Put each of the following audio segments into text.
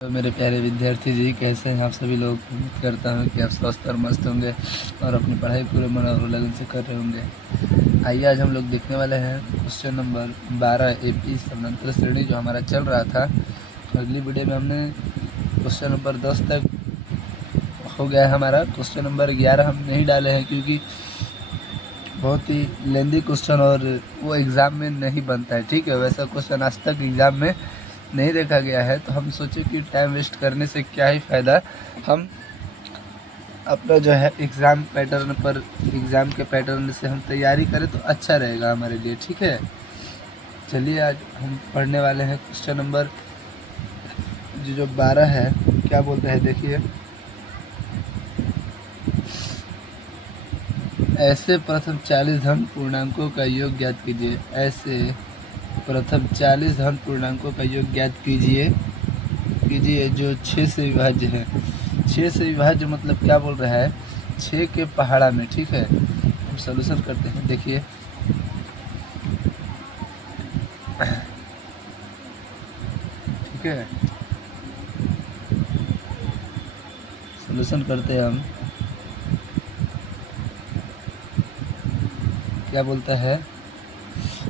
तो मेरे प्यारे विद्यार्थी जी, कैसे हैं आप सभी लोग। उम्मीद करता हूँ कि आप स्वस्थ और मस्त होंगे और अपनी पढ़ाई पूरे मन और लगन से कर रहे होंगे। आइए आज हम लोग देखने वाले हैं क्वेश्चन नंबर 12 एपी समानांतर श्रेणी जो हमारा चल रहा था। अगली वीडियो में हमने क्वेश्चन नंबर 10 तक हो गया है हमारा। क्वेश्चन नंबर 11 हम नहीं डाले हैं क्योंकि बहुत ही लेंदी क्वेश्चन और वो एग्ज़ाम में नहीं बनता है। ठीक है, वैसा क्वेश्चन आज तक एग्ज़ाम में नहीं देखा गया है, तो हम सोचे कि टाइम वेस्ट करने से क्या ही फ़ायदा। हम अपना जो है एग्ज़ाम के पैटर्न से हम तैयारी करें तो अच्छा रहेगा हमारे लिए। ठीक है, चलिए आज हम पढ़ने वाले हैं क्वेश्चन नंबर जो 12 है। क्या बोलते हैं देखिए, ऐसे प्रथम 40 धन पूर्णांकों का योग ज्ञात कीजिए। ऐसे प्रथम 40 धन पूर्णांकों का योग ज्ञात कीजिए जो 6 से विभाज्य है। 6 से विभाज्य मतलब क्या बोल रहा है, 6 के पहाड़ा में। ठीक है, हम सॉल्यूशन करते हैं। देखिए ठीक है, सॉल्यूशन करते हैं हम। क्या बोलता है,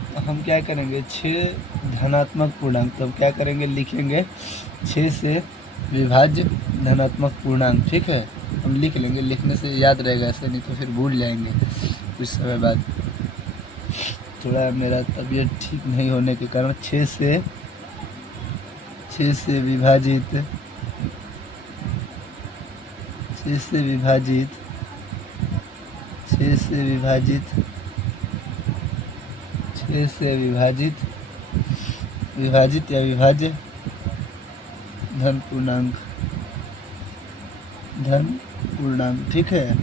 तो हम क्या करेंगे, 6 धनात्मक पूर्णांक, तो हम क्या करेंगे, लिखेंगे 6 से विभाज्य धनात्मक पूर्णांक। ठीक है, हम लिख लेंगे, लिखने से याद रहेगा, ऐसे नहीं तो फिर भूल जाएंगे कुछ समय बाद। थोड़ा मेरा तबीयत ठीक नहीं होने के कारण 6 से विभाजित 6 से विभाजित 6 से विभाजित 6 से विभाजित या विभाज्य धन पूर्णांक। ठीक है,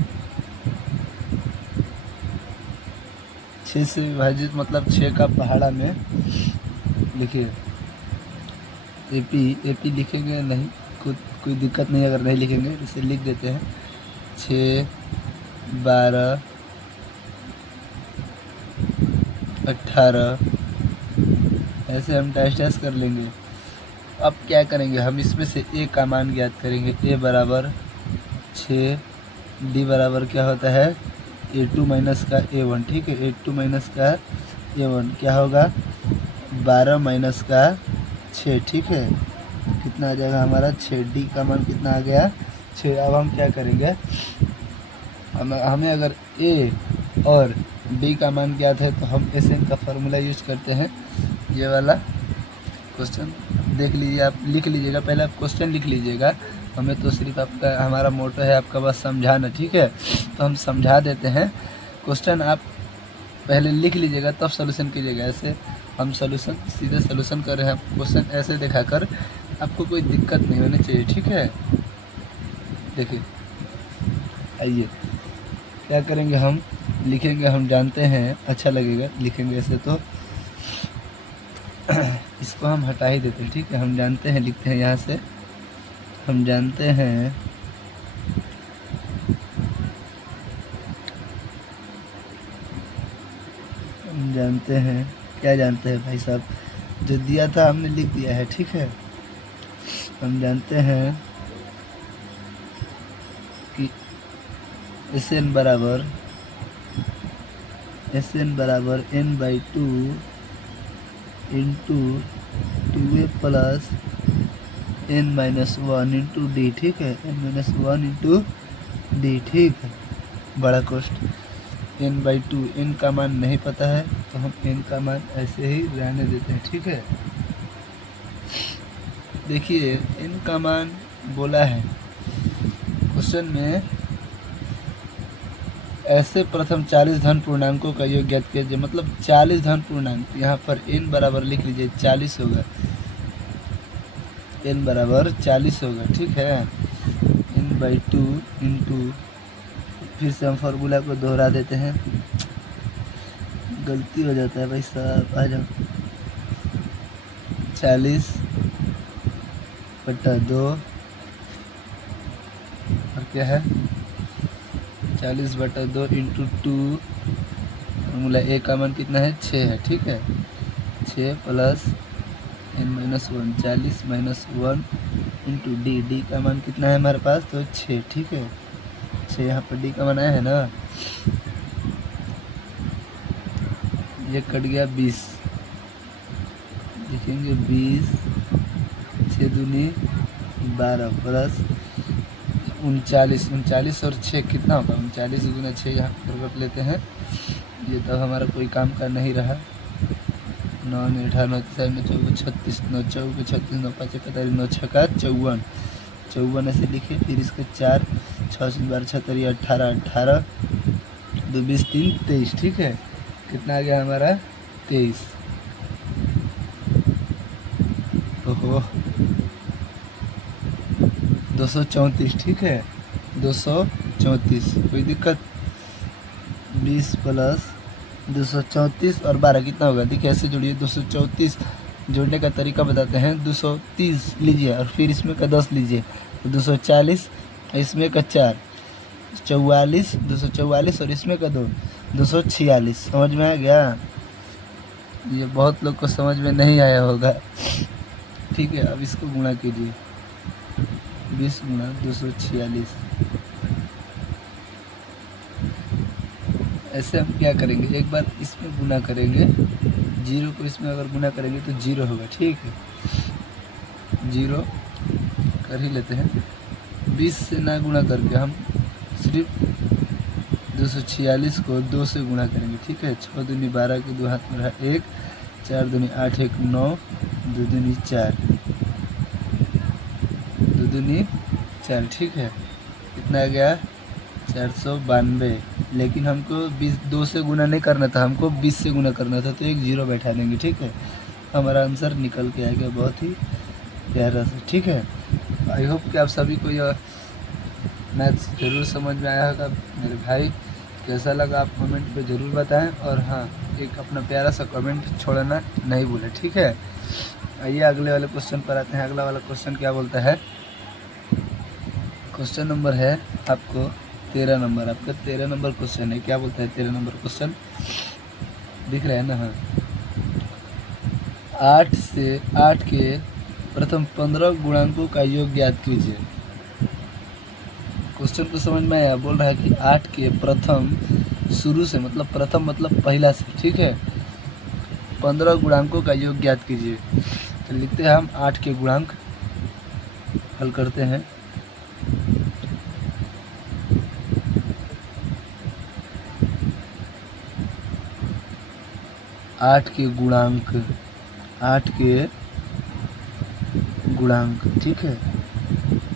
6 से विभाजित मतलब 6 का पहाड़ा में लिखिए। एपी लिखेंगे नहीं, कोई दिक्कत नहीं अगर नहीं लिखेंगे, इसे लिख देते हैं 6, 12, 18 ऐसे हम डैश कर लेंगे। अब क्या करेंगे, हम इसमें से ए का मान ज्ञात करेंगे। ए बराबर 6, डी बराबर क्या होता है, A2 माइनस का A1। ठीक है, A2 माइनस का A1 क्या होगा, 12 माइनस का 6। ठीक है, कितना आ जाएगा हमारा 6। डी का मान कितना आ गया, 6। अब हम क्या करेंगे, हमें अगर ए और डी का मान ज्ञात है तो हम SN का फार्मूला यूज करते हैं। ये वाला क्वेश्चन देख लीजिए, आप लिख लीजिएगा, पहले आप क्वेश्चन लिख लीजिएगा। हमें तो सिर्फ हमारा मोटो है आपका बस समझाना। ठीक है, तो हम समझा देते हैं। क्वेश्चन आप पहले लिख लीजिएगा तब सॉल्यूशन कीजिएगा। ऐसे हम सीधे सॉल्यूशन कर रहे हैं, क्वेश्चन ऐसे दिखाकर, आपको कोई दिक्कत नहीं होनी चाहिए। ठीक है, देखिए आइए क्या करेंगे, हम लिखेंगे, हम जानते हैं अच्छा लगेगा लिखेंगे ऐसे, तो इसको हम हटा ही देते हैं। ठीक है, हम जानते हैं, लिखते हैं यहाँ से, हम जानते हैं क्या जानते हैं भाई साहब, जो दिया था हमने लिख दिया है। ठीक है, हम जानते हैं कि SN बराबर n/2 into 2a plus n-1 into D. ठीक है, n-1 इंटू डी। ठीक है, बड़ा कोष्ट n/2, n का मान नहीं पता है तो हम n का मान ऐसे ही रहने देते हैं। ठीक है, देखिए n का मान बोला है क्वेश्चन में, ऐसे प्रथम 40 धन पूर्णांकों का योग ज्ञात कीजिए, मतलब 40 धन पूर्णांक। यहाँ पर n बराबर लिख लीजिए 40 होगा, n बराबर 40 होगा। ठीक है, n/2 इंटू, फिर से हम फार्मूला को दोहरा देते हैं, गलती हो जाता है भाई साहब, आ जाओ। 40/2 और क्या है, 40/2 इंटू 2, फार्मूला ए का मान कितना है, 6 है। ठीक है, 6 plus n -1 40 -1 into D. D का मान कितना है हमारे पास? तो 6, ठीक है। 6 यहाँ पर डी का मान आया है ना। ये कट गया 20, देखेंगे 20, 6 दूनी 12 प्लस 39। 39 और 6 कितना होगा? 39 गुना 6 यहाँ पर रख लेते हैं। ये तो हमारा कोई काम का नहीं रहा। 9 18 9 3 9 4 36 9 4 36 9 5 41 9 6 54। 54 ऐसे लिखे, फिर इसके 4 6 12 76 18 18 2 20 3 23, ठीक है। कितना आ गया हमारा? 23। ओहो 234, ठीक है। 234, कोई दिक्कत? 20 प्लस 234 और 12 कितना होगा? देखिए ऐसे जोड़िए। 234 जोड़ने का तरीका बताते हैं। 230 लीजिए और फिर इसमें का 10 लीजिए, तो 240, इसमें का 4 44, 244 और इसमें का 2 246। समझ में आ गया? ये बहुत लोग को समझ में नहीं आया होगा, ठीक है। अब इसको गुणा कीजिए, 20 गुणा 246। ऐसे हम क्या करेंगे, एक बार इसमें गुना करेंगे, 0 को इसमें अगर गुना करेंगे तो 0 होगा, ठीक है। 0 कर ही लेते हैं। 20 से ना गुना करके हम सिर्फ 246 को 2 से गुणा करेंगे, ठीक है। 6 दूनी 12 के 2 हाथ में रहा 1, 4 दूनी 8 1 9 2 दूनी 4 2 दूनी 4, ठीक है। कितना आ गया? 492। लेकिन हमको 2 से गुना नहीं करना था, हमको 20 से गुना करना था, तो एक 0 बैठा देंगे, ठीक है। हमारा आंसर निकल के आ गया बहुत ही प्यारा से, ठीक है। आई होप कि आप सभी को यह मैथ्स ज़रूर समझ में आया होगा। मेरे भाई कैसा लगा आप कमेंट पे ज़रूर बताएं, और हाँ, एक अपना प्यारा सा कमेंट छोड़ना नहीं भूलें, ठीक है। आइए अगले वाले क्वेश्चन पर आते हैं। अगला वाला क्वेश्चन क्या बोलता है? क्वेश्चन नंबर है आपको 13 नंबर, आपका 13 नंबर क्वेश्चन है। क्या बोलता है 13 नंबर क्वेश्चन? दिख रहा है ना? हाँ, 8 से 8 के प्रथम 15 गुणांकों का योग ज्ञात कीजिए। क्वेश्चन को समझ में आया? बोल रहा है कि 8 के प्रथम, शुरू से मतलब प्रथम मतलब पहला से, ठीक है, 15 गुणांकों का योग ज्ञात कीजिए। तो लिखते हैं हम 8 के गुणांक, हल करते हैं। आठ के गुणांक, 8 के गुणांक, ठीक है।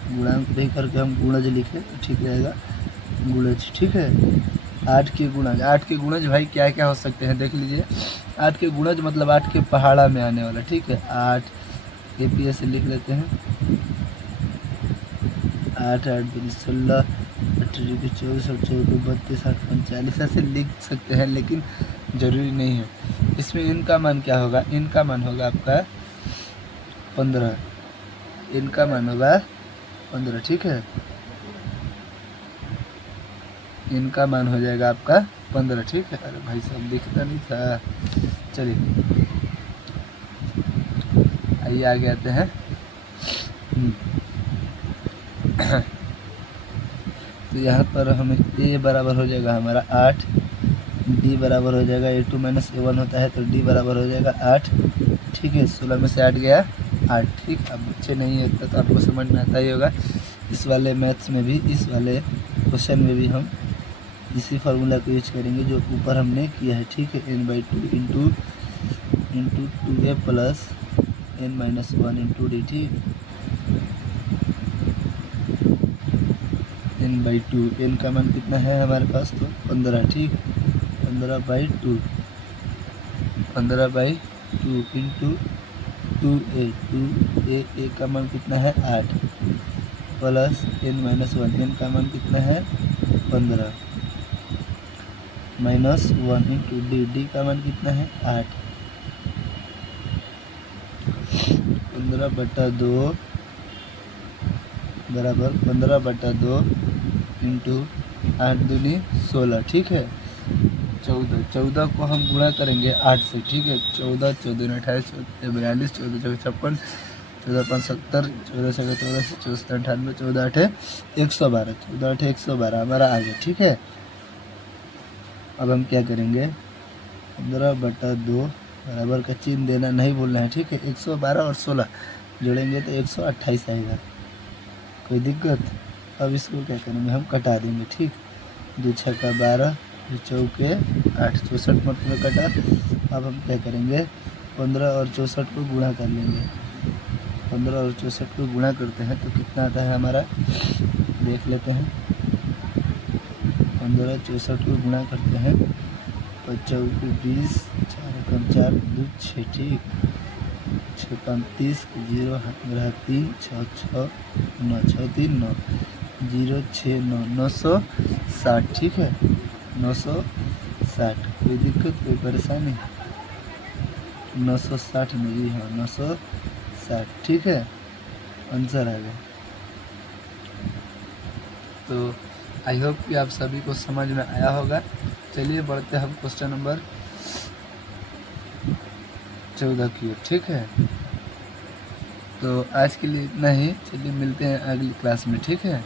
गुणांक नहीं करके हम गुणज लिखे तो ठीक रहेगा, गुणज, ठीक है। 8 के गुणज, 8 के गुणज भाई क्या क्या हो सकते हैं देख लीजिए। 8 के गुणज मतलब 8 के पहाड़ा में आने वाला, ठीक है। 8 APS से लिख लेते हैं। 8 8 2 16 18 के 24 और 14 32 8 45 ऐसे लिख सकते हैं, लेकिन ज़रूरी नहीं है। इसमें इनका मान क्या होगा? इनका मान होगा आपका 15, इनका मान होगा 15, ठीक है। इनका मान हो जाएगा आपका 15, ठीक है। अरे भाई साहब दिखता नहीं था, चलिए आइए आगे आते हैं। तो यहाँ पर हमें A बराबर हो जाएगा हमारा 8, D बराबर हो जाएगा A2 - A1 होता है, तो D बराबर हो जाएगा 8, ठीक है। 16 में से 8 गया 8, ठीक। अब बच्चे नहीं है इतना, तो आपको समझ में आता ही होगा। इस वाले मैथ्स में भी, इस वाले क्वेश्चन में भी हम इसी फार्मूला को यूज करेंगे जो ऊपर हमने किया है, ठीक है। n/2 into 2a plus n-1 into D, ठीक। n/2, n का मान कितना है हमारे पास? तो 15, ठीक। 15/2, 15/2 इंटू 2a, 2a का मान कितना है? 8 प्लस n-1, n का मान कितना है? 15 -1 इंटू डी, डी का मान कितना है? 8 15/2 बराबर 15/2 इंटू 8 दूनी 16, ठीक है। 14, 14 को हम गुणा करेंगे 8 से, ठीक है। 14, 14 28, 42, 14 चौके 56, 14 5 70, 14 छके 84, 14 98, 14 8 112, 14 8 112 हमारा आ गया, ठीक है। अब हम क्या करेंगे, 15/2 बराबर का चिन्ह देना नहीं भूलना है, ठीक है। 112 और 16 जोड़ेंगे तो 128 आएगा, कोई दिक्कत। अब इसको क्या करेंगे, हम कटा देंगे, ठीक। 2 छक्का 12, 2 चौके 8, 64 मत में कटा। अब हम क्या करेंगे, 15 और 64 को गुणा कर लेंगे। 15 और 64 को गुणा करते हैं तो कितना आता है हमारा, देख लेते हैं। 15 64 को गुणा करते हैं, 5 20, 4 4 2 6, ठीक। 6 35, 0 रहा 3, 6 6 9, 6 3 9, 0 6 9, 960, ठीक है। 960, कोई दिक्कत कोई परेशानी, 960 में, जी हाँ 960, ठीक है। आंसर आ गया। तो आई होप कि आप सभी को समझ में आया होगा। चलिए बढ़ते हम क्वेश्चन नंबर 14 की ओर, ठीक है। तो आज के लिए इतना ही, चलिए मिलते हैं अगली क्लास में, ठीक है।